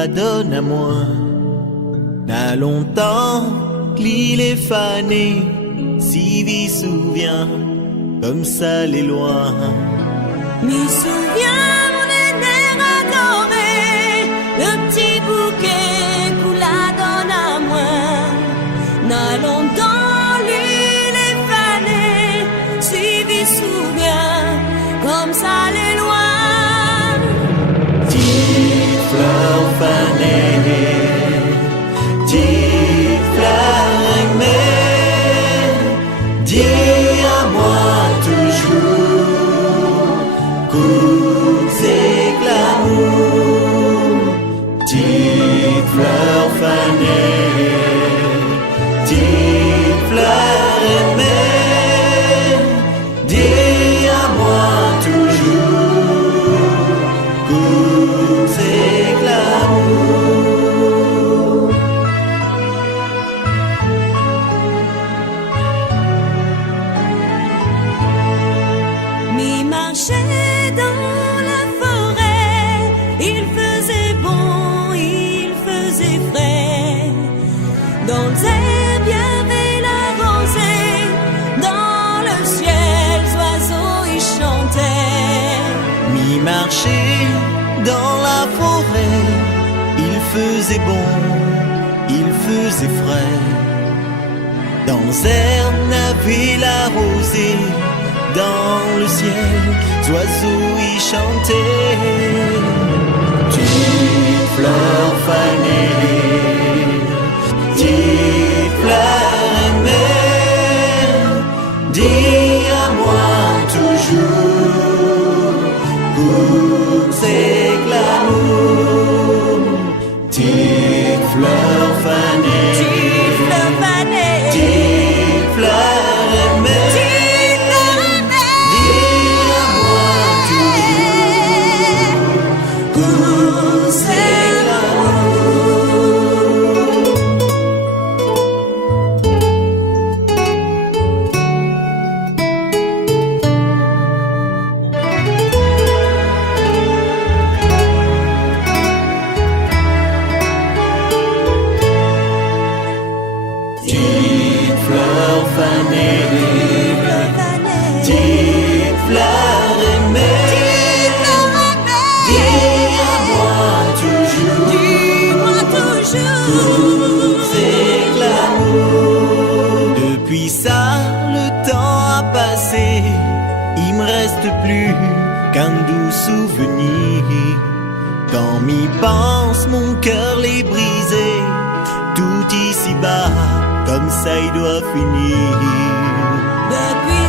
la donne à moi. N'a longtemps que l'île est fanée, si vit souvient comme ça les loin. Me souviens mon aîné adoré, le petit bouquet qu'on la donne à moi. N'allons dans l'île et fanée, suivi souviens comme ça les loin. Petite fleur fanée, petite fleur aimée, dis à moi toujours coups et glamour. Petite fleur fanée, petite fleur aimée, dis à moi toujours coups et glamour. Mi marchait dans la forêt, il faisait bon, il faisait frais. Dans les herbes, il y avait la rosée, dans le ciel, les oiseaux y chantaient. Mi-marché dans la forêt, il faisait bon, il faisait frais. Dans les herbes, n'avait la rosée, dans le ciel, les oiseaux y chantaient. Petite fleur fanée, petite fleur aimée, dis à moi toujours coups et glamour. Petite fleur fanée, Petite fleur fanée, petite fleur aimée, petite fleur aimée, dis à moi toujours coups et petite fleur fanée, petite fleur aimée, dis à moi toujours dis-moi toujours. coups et glamour. Depuis ça, le temps a passé, il me reste plus qu'un doux souvenir. Quand m'y pense, mon cœur l'est brisé, tout ici-bas, comme ça il doit finir. Depuis